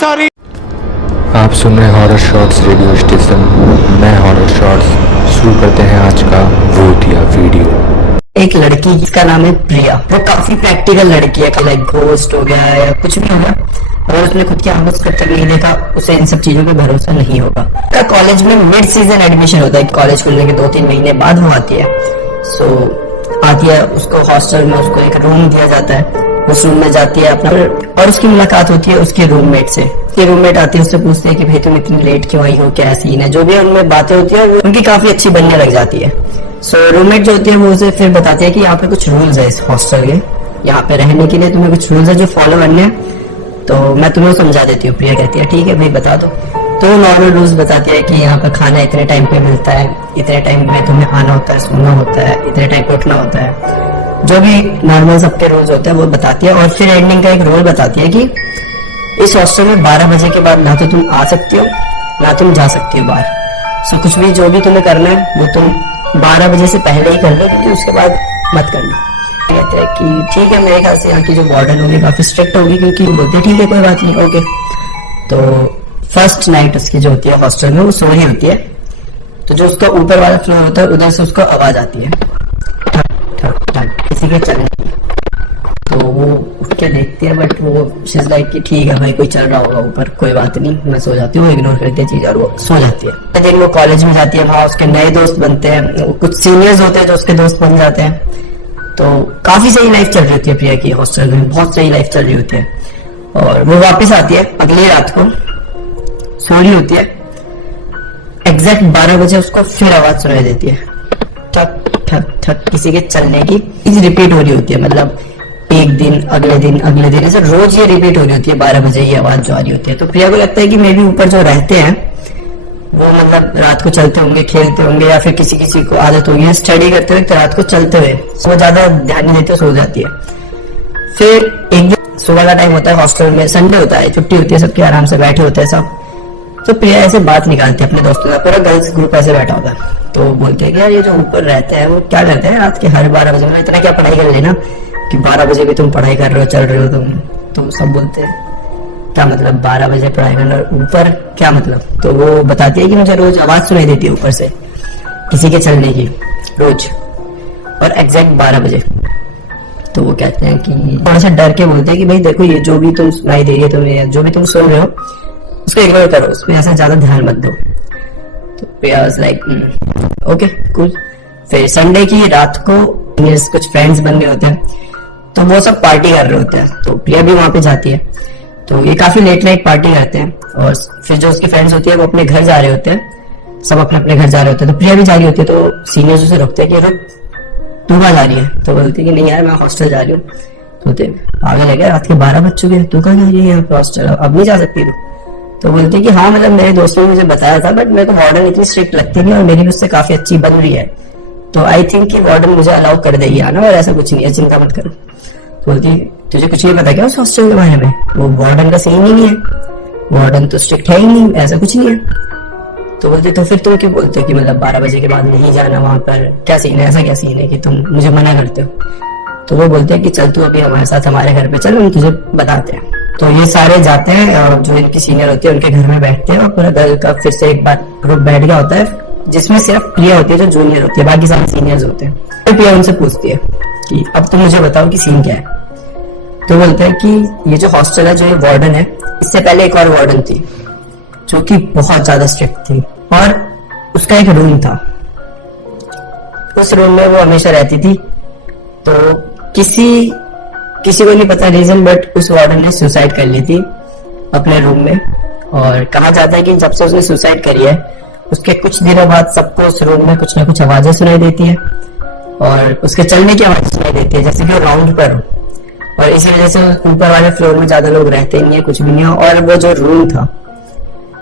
सारी। आप सुन रहे हॉरर शॉट्स रेडियो स्टेशन। मैं हॉरर शॉट्स शुरू करते हैं आज का भूत या वीडियो। एक लड़की जिसका नाम है प्रिया, वो काफी प्रैक्टिकल लड़की है, लाइक घोस्ट हो गया या कुछ भी हो गया, अगर उसने खुद की आंखों से कब तक नहीं देखा उसे इन सब चीजों पे भरोसा नहीं होगा। कॉलेज में मिड सीजन एडमिशन होता है, कॉलेज खुलने के 2-3 महीने बाद वो आती है। आती है, उसको हॉस्टल में उसको एक रूम दिया जाता है, उस रूम में जाती है अपना, और उसकी मुलाकात होती है उसके रूममेट से। उसके रूममेट आती है, उससे पूछते हैं कि भाई तुम इतनी लेट क्यों आई हो, क्या सीन है, जो भी उनमें बातें होती है वो उनकी काफी अच्छी बनने लग जाती है। रूममेट जो होती है वो उसे फिर बताती है कि यहाँ पे कुछ रूल्स है इस हॉस्टल के, यहाँ पे रहने के लिए तुम्हें कुछ रूल्स है जो फॉलो करने हैं, तो मैं तुम्हें समझा देती हूँ। प्रिया कहती है ठीक है भाई बता दो। तो नॉर्मल रूल्स बताती है कि यहाँ पर खाना इतने टाइम पे मिलता है, इतने टाइम में तुम्हें आना होता है, सोना होता है, इतने टाइम पे उठना होता है, जो भी नॉर्मल सबके रूल्स होते हैं वो बताती है। और फिर एंडिंग का एक रूल बताती है कि इस हॉस्टल में 12 बजे के बाद ना तो तुम आ सकती हो ना तुम जा सकती हो बाहर। कुछ भी जो भी तुम्हें करना है वो तुम 12 बजे से पहले ही कर लो, क्योंकि उसके बाद मत करना। कहते हैं कि ठीक है, मेरे ख्याल से यहाँ की जो वार्डन होगी काफी स्ट्रिक्ट होगी, क्योंकि बोलते ठीक है कोई बात नहीं, ओके। तो फर्स्ट नाइट उसकी जो होती है हॉस्टल में वो सो रही होती है, तो जो उसका ऊपर वाला फ्लोर होता है उधर से उसको आवाज आती है ठक ठक ठक किसी के चलने की। तो वो उठ के देखती है, बट वो शीज लाइक कि ठीक है भाई कोई चल रहा होगा ऊपर, कोई बात नहीं, मैं सो जाती हूँ। इग्नोर करती है चीज और वो सो जाती है। दिन वो कॉलेज में जाती है, वहां उसके नए दोस्त बनते हैं, कुछ सीनियर्स होते हैं जो उसके दोस्त बन जाते हैं। तो काफी सही लाइफ चल रही होती है प्रिया की हॉस्टल में, बहुत सही लाइफ चल रही होती है। और वो वापस आती है अगली रात को, सो रही होती है, एग्जैक्ट 12 बजे उसको फिर आवाज सुनाई देती है ठक ठक ठक किसी के चलने की। रिपीट हो रही होती है, मतलब एक दिन अगले दिन ऐसे रोज ये रिपीट हो रही होती है, 12 बजे ये आवाज जो आ रही होती है। तो प्रिया को लगता है कि मे भी ऊपर जो रहते हैं वो मतलब रात को चलते होंगे, खेलते होंगे, या फिर किसी किसी को आदत होगी स्टडी करते हुए रात को चलते हुए, वो ज्यादा ध्यान नहीं देते, सो जाती है। फिर एक दिन सुबह का टाइम होता है, हॉस्टल में संडे होता है, छुट्टी होती है, सबके आराम से बैठे होते हैं सब। तो प्रिया ऐसे बात निकालती है अपने दोस्तों का, पूरा गर्ल्स ग्रुप ऐसे बैठा होता है। तो बोलते हैं कि यार ये जो ऊपर रहते हैं वो क्या करते हैं रात के हर 12 बजे, इतना क्या पढ़ाई कर लेना कि 12 बजे भी तुम पढ़ाई कर रहे हो, चल रहे हो तुम। तो सब बोलते हैं क्या मतलब 12 बजे पढ़ाई करना, ऊपर क्या मतलब। तो वो बताती है कि मुझे रोज आवाज सुनाई देती है ऊपर से किसी के चलने की, रोज, और एग्जैक्ट 12 बजे। तो वो कहते हैं कि थोड़ा सा डर के बोलते हैं कि भाई देखो ये जो भी तुम सुनाई दे रही है तुम्हें, जो भी तुम सुन रहे हो उसको इग्नोर करो, उसमें ऐसा ज्यादा ध्यान मत दो। तो प्रिया वाज लाइक ओके कूल। फिर संडे की रात को कुछ फ्रेंड्स बन गए होते हैं, तो वो सब पार्टी कर रहे होते हैं, तो प्रिया भी वहां पे जाती है। तो ये काफी लेट नाइट पार्टी करते हैं, और फिर जो उसके फ्रेंड्स होती है वो अपने घर जा रहे होते हैं, सब अपने अपने घर जा रहे होते हैं। तो प्रिया भी जा रही होती है, तो सीनियर्स उसे रोकते हैं कि रुक तू कहाँ जा रही है। तो बोलती है कि नहीं यार मैं हॉस्टल जा रही हूँ। बोलते आगे लगे रात के 12 बज चुके हैं, तू कहाँ जा रही है यहाँ पे हॉस्टल, अब नहीं जा सकती तू। तो बोलते हैं कि हाँ मतलब मेरे दोस्तों ने मुझे बताया था, बट मेरे को वार्डन इतनी स्ट्रिक्ट लगती नहीं और मेरी भी उससे काफी अच्छी बन रही है, तो आई थिंक कि वार्डन मुझे अलाउ कर देगी आना, और ऐसा कुछ नहीं है, चिंता मत करो। तो बोलती तुझे कुछ नहीं पता क्या उस हॉस्टल के बारे में, वो वार्डन का सीन ही नहीं है, वार्डन तो स्ट्रिक्ट है ही नहीं, ऐसा कुछ नहीं है। तो बोलते तो फिर तुम क्यों बोलते हो कि मतलब 12 बजे के बाद नहीं जाना वहां पर, क्या सीन है, ऐसा क्या सीन है कि तुम मुझे मना करते हो। तो वो बोलते हैं कि चल तू अभी हमारे साथ हमारे घर पे चल, हम तुझे बताते हैं। तो ये सारे जाते हैं, और जो इनकी सीनियर होती है उनके घर में बैठते हैं, और पूरा गर्ल का फिर से एक बार ग्रुप बैठ गया होता है, जिसमें सिर्फ प्रिया होती है जो जूनियर होती है, बाकी सारे सीनियर्स होते हैं। तो प्रिया उनसे पूछती है कि अब तुम मुझे बताओ कि सीन क्या है। तो बोलते हैं कि ये जो हॉस्टल है, जो ये वार्डन है, इससे पहले एक और वार्डन थी जो कि बहुत ज्यादा स्ट्रिक्ट थी, और उसका एक रूम था, उस रूम में वो हमेशा रहती थी। तो किसी को नहीं पता रीजन, बट उस वार्डन ने सुसाइड कर ली थी अपने रूम में। और कहा जाता है कि जब से उसने सुसाइड करी है उसके कुछ दिनों बाद सबको उस रूम में कुछ ना कुछ आवाजें सुनाई देती है, और उसके चलने की आवाजें सुनाई देती है, जैसे कि वो राउंड पर हो। और इसी वजह से ऊपर वाले फ्लोर में ज्यादा लोग रहते नहीं है, कुछ भी नहीं है। और वो जो रूम था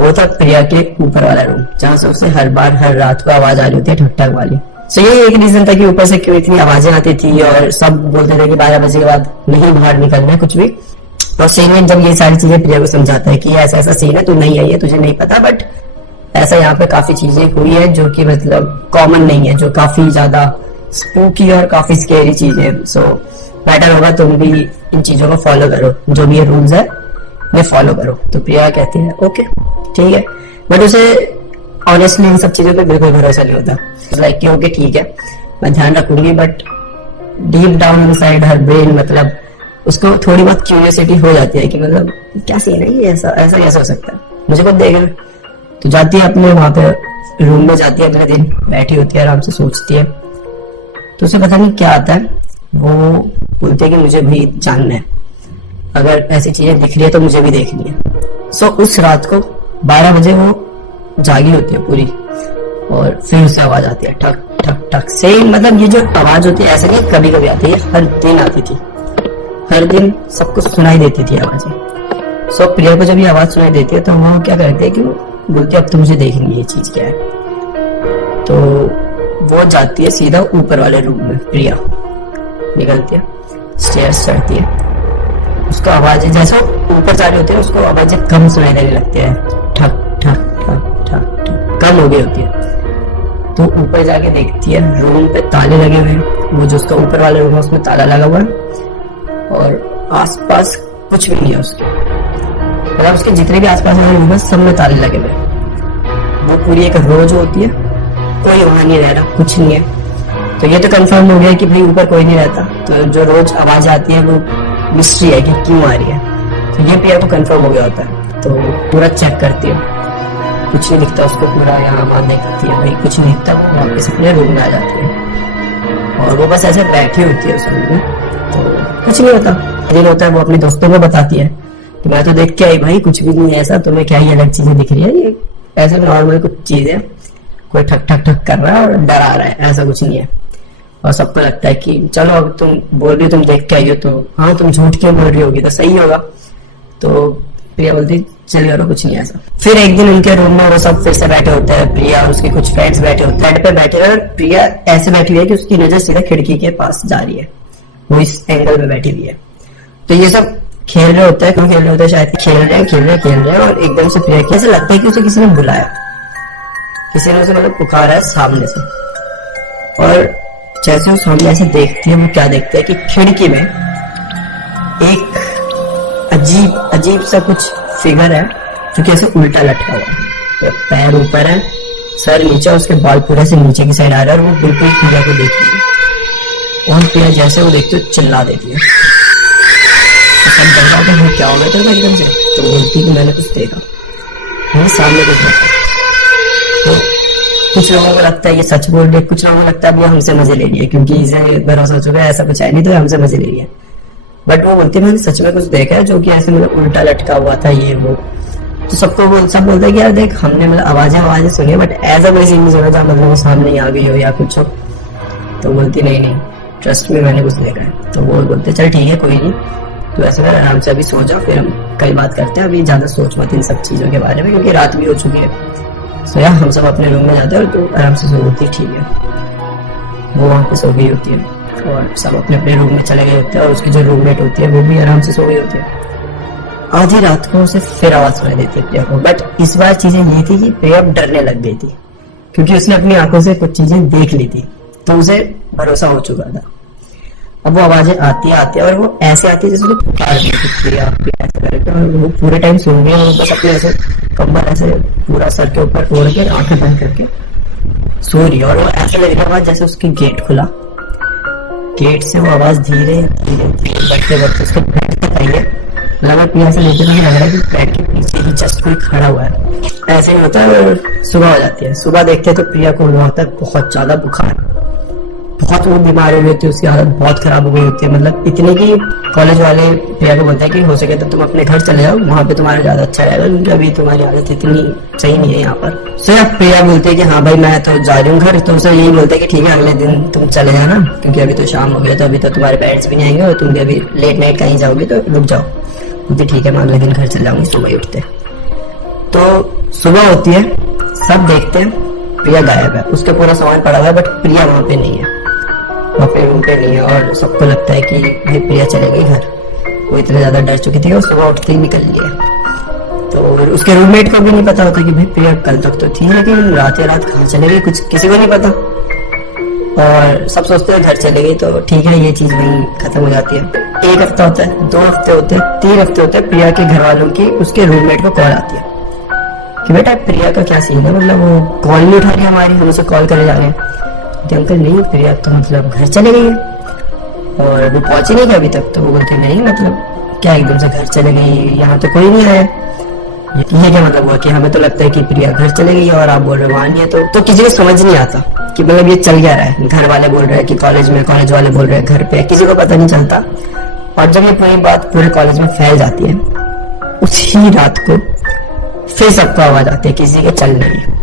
वो था प्रिया के ऊपर वाला रूम, जहाँ से उसे हर बार हर रात को आवाज आ रही होती है ठक ठक वाली। सो ये एक रीजन था कि ऊपर से क्यों इतनी आवाजें आती थी, और सब बोलते थे कि 12 बजे के बाद नहीं बाहर निकलना है कुछ भी। और सीन में जब ये सारी चीजें प्रिया को समझाता है कि ऐसा ऐसा सीन है, तू नहीं आई है, तुझे नहीं पता, बट ऐसा यहाँ पे काफी चीजें हुई है जो कि मतलब कॉमन नहीं है, जो काफी ज्यादा स्पूकी और काफी स्केरी चीजें। सो बेटर होगा तुम भी इन चीजों को फॉलो करो, जो भी ये रूल्स है मुझे फॉलो करो। तो प्रिया कहती है ओके ठीक है, बट उसे ऑनेस्टली इन सब चीजों पे बिल्कुल भरोसा नहीं होता। लाइक कि ओके ठीक है मैं ध्यान रखूंगी, but deep down inside her brain मतलब उसको थोड़ी बहुत क्यूरियोसिटी हो जाती है कि मतलब क्या सीन है, ये ऐसा ऐसा कैसे हो सकता है, मुझे खुद देखना। तो जाती है अपने वहां पे रूम में, जाती है अगले दिन, बैठी होती है आराम से सोचती है। तो उसे पता नहीं क्या आता है, वो बोलती है कि मुझे भी जानना है, अगर ऐसी चीजें दिख रही है तो मुझे भी देखनी है। सो उस रात को 12 बजे वो जागी होती है पूरी, और फिर उससे आवाज आती है ठक ठक ठक। सेम मतलब ये जो आवाज होती है ऐसे नहीं कभी कभी आती है, हर दिन आती थी, हर दिन सबको सुनाई देती थी आवाजें। सो प्रिया को जब ये आवाज सुनाई देती है तो वो क्या करती है कि बोलती है अब तो मुझे देखनी है ये चीज क्या है। तो वो जाती है सीधा ऊपर वाले रूम में, प्रिया निकलती है, स्टेयर्स चढ़ती है, उसको आवाजें जैसा ऊपर जा रही होती है उसको आवाजें कम सुनाई देने लगती है, ठक ठक ठक ठक ठक कम हो गई होती है। तो ऊपर जाके देखती है रूम पे ताले लगे हुए हैं, वो जो उसका ऊपर वाला रूम है उसमें ताला लगा हुआ है, और आसपास कुछ भी नहीं है उसके, मतलब उसके जितने भी आसपास वाले रूम है सब में ताले लगे हुए हैं। वो पूरी एक रोज होती है, कोई वहां नहीं रह रहा, कुछ नहीं है। तो ये तो कंफर्म हो गया कि भाई ऊपर कोई नहीं रहता। तो जो रोज आवाज आती है वो मिस्ट्री है कि क्यों आ रही है। तो ये प्रिया को कंफर्म हो गया होता है। तो पूरा चेक करती है, कुछ नहीं दिखता उसको, पूरा यहाँ वहां देखती है, भाई कुछ नहीं दिखता, वो वापस अपने रूम में आ जाती है और वो बस ऐसे बैठी होती है उस रूम में। तो कुछ नहीं होता, दिन होता है वो अपने दोस्तों को बताती है कि मैं तो देख के आई भाई, कुछ भी नहीं है ऐसा, तुम्हें क्या ये अलग चीजें दिख रही है, ये ऐसे नॉर्मल कुछ चीज है, कोई ठक ठक ठक कर रहा है और डरा रहा है, ऐसा कुछ नहीं है। और सबको लगता है कि चलो अब तुम बोल रही हो तुम देख के आई हो तो हाँ तुम झूठ क्यों बोल रही होगी, तो सही होगा। तो प्रिया बोलती चलिए और कुछ नहीं ऐसा। फिर एक दिन उनके रूम में वो सब फिर से बैठे होते हैं, प्रिया और उसके कुछ फ्रेंड्स बैठे होते हैं, बेड पे बैठे हैं, और प्रिया ऐसे बैठी हुई है कि उसकी नजर सीधा खिड़की के पास जा रही है, वो इस एंगल में बैठी हुई है। तो ये सब खेल रहे होते हैं, क्यों खेल रहे होते हैं, शायद खेल रहे हैं और एकदम से प्रिया को ऐसा लगता है कि उसे किसी ने बुलाया, किसी ने उसे मतलब पुकारा है सामने से। और जैसे वो सामने ऐसे देखती है, वो क्या देखते हैं कि खिड़की में एक अजीब सा कुछ फिगर है जो कि ऐसे उल्टा लटका हुआ है, पैर ऊपर है, सर नीचे, उसके बाल पूरे से नीचे की साइड आ रहा है, और वो बिल्कुल प्रिया को देख रही है। और प्रिया जैसे वो देखती है चिल्ला देती है, सब डर जाते हैं क्या हो गया तेरे को एकदम से। तो बोलती कि मैंने कुछ देखा, मैंने सामने कुछ देखा। तो कुछ लोगों को लगता है ये सच बोल रही है, कुछ लोगों को लगता है अब ये हमसे मजे ले रही है क्योंकि इसे भरोसा हो चुका है ऐसा कुछ है नहीं तो हमसे मजे ले रही है। बट वो बोलती है मैंने सच में कुछ देखा है जो कि ऐसे मतलब उल्टा लटका हुआ था ये वो। तो सबको सब बोलता है कि यार देख हमने मतलब आवाजें सुनी बट ऐसा कोई सीन नहीं सुना था, मतलब वो सामने ही आ गई हो या कुछ हो। तो बोलती नहीं ट्रस्ट में मैंने कुछ देखा है। तो वो बोलते चल ठीक है कोई नहीं, तो ऐसे कर आराम से अभी सो जाओ, फिर हम कल बात करते हैं, अभी ज्यादा सोच मत इन सब चीजों के बारे में क्योंकि रात भी हो चुकी है। सो यार हम सब अपने रूम में जाते हैं और तो आराम से सो होती है, ठीक है। वो वहाँ पे सो गई होती है और सब अपने अपने रूम में चले गए होते हैं और उसकी जो रूममेट होती है वो भी आराम से सो गई होती है। आधी रात को उसे फिर आवाज सुनाई देती है प्रिया को, बट इस बार चीजें ये थी कि प्रिया डरने लग गई थी क्योंकि उसने अपनी आंखों से कुछ चीजें देख ली थी, तो उसे भरोसा हो चुका था। अब वो आवाजें आती है और वो ऐसे आती है जैसे वो पुकार रही है प्रिया ऐसे करके, और वो पूरे टाइम सुन रही है और बस अपने ऐसे कंबल ऐसे पूरा सर के ऊपर ओढ़ के आंखें बंद करके सो रही है। और वो ऐसे लग रहा है जैसे उसकी गेट खुला, गेट से वो आवाज धीरे धीरे बढ़ते उसके बेड तक आई है। लगा प्रिया से लेते लग रहा है कि बेड के पीछे ही जस्ट कोई खड़ा हुआ है। ऐसे ही होता है और सुबह हो जाती है। सुबह देखते तो प्रिया को हुआ होता है बहुत ज्यादा बुखार, बहुत वो बीमार हो गई थी, उसकी हालत बहुत खराब हो गई होती है, मतलब इतनी कि कॉलेज वाले प्रिया को बोलते हैं कि हो सके तो तुम अपने घर चले जाओ, वहां पे तुम्हारा ज्यादा अच्छा रहेगा क्योंकि अभी तुम्हारी हालत इतनी सही नहीं है यहाँ पर। सो प्रिया बोलते है कि हाँ भाई मैं तो जा रही हूँ घर, तो उसे यही बोलते है कि ठीक है अगले दिन तुम चले जाना क्योंकि अभी तो शाम हो गया, तो अभी तो तुम्हारे पेरेंट्स भी नहीं आएंगे और तुम भी अभी लेट नाइट कहीं जाओगे तो रुक जाओ। बोलती ठीक है मैं अगले दिन घर चल जाऊंगी। सुबह ही उठते तो सुबह होती है, सब देखते हैं प्रिया गायब है, उसका पूरा सामान पड़ा हुआ है बट प्रिया वहां पे नहीं है, वहाँ पे रूम पे नहीं है। और सबको लगता है कि भाई प्रिया चले गई घर, वो इतने ज्यादा डर चुकी थी और सुबह उठते ही निकल गए। तो उसके रूममेट को भी नहीं पता होता कि भाई प्रिया कल तक तो थी लेकिन रात कहाँ चले गई, कुछ किसी को नहीं पता। और सब सोचते हैं घर चले गई तो ठीक है ये चीज वहीं खत्म हो जाती है। 1 हफ्ता होता है, 2 हफ्ते होते हैं, 3 हफ्ते होते हैं, प्रिया के घर वालों की उसके रूममेट को कॉल आती है कि बेटा प्रिया का क्या सीन है, मतलब वो कॉल नहीं उठा रही हमारी, हम उसे कॉल करे जा रहे हैं। तो अंकल नहीं, प्रिया तो मतलब घर चले गई है और वो पहुंची नहीं गई अभी तक। तो वो बोलते नहीं मतलब क्या एकदम से घर चले गई, यहाँ तो कोई नहीं आया। ये क्या मतलब हुआ कि हमें तो लगता है कि प्रिया घर चले गई और आप बोल रहे हो वहां नहीं है। तो किसी को समझ नहीं आता कि मतलब ये चल क्या रहा है। घर वाले बोल रहे हैं कि कॉलेज में, कॉलेज वाले बोल रहे हैं घर पे, किसी को पता नहीं चलता। और जब ये पूरी बात पूरे कॉलेज में फैल जाती है, उसी रात को फिर सबको आवाज आती है किसी के चल रही है।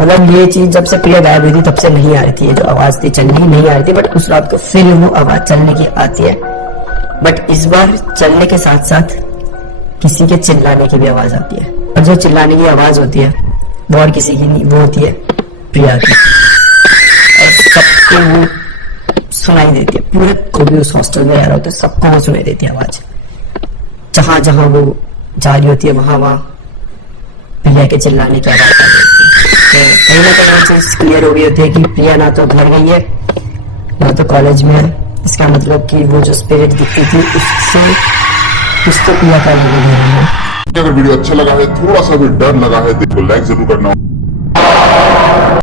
मतलब ये चीज जब से प्रिया गायब हुई थी तब से नहीं आ रही थी, ये जो आवाज थी चलने की नहीं आ रही थी, बट उस रात को फिर वो आवाज चलने की आती है। बट इस बार चलने के साथ साथ किसी के चिल्लाने की भी आवाज आती है, और जो चिल्लाने की आवाज होती है वो और किसी की नहीं, वो होती है प्रिया की। और सबको वो सुनाई देती है, पूरे को भी उस हॉस्टल में रह रहा होता है सबको वो सुनाई देती है आवाज। जहां जहां वो जा रही होती है वहां वहां प्रिया के चिल्लाने की आवाज आ रही होती है। तो कहीं ना कहीं चीज क्लियर हो गई होती है कि प्रिया ना तो घर गई है ना तो कॉलेज में है। इसका मतलब कि वो जो स्पिरिट दिखती थी उससे कुछ तो प्रिया का नहीं है। अगर वीडियो अच्छा लगा है, थोड़ा सा भी डर लगा है, देखो लाइक जरूर करना।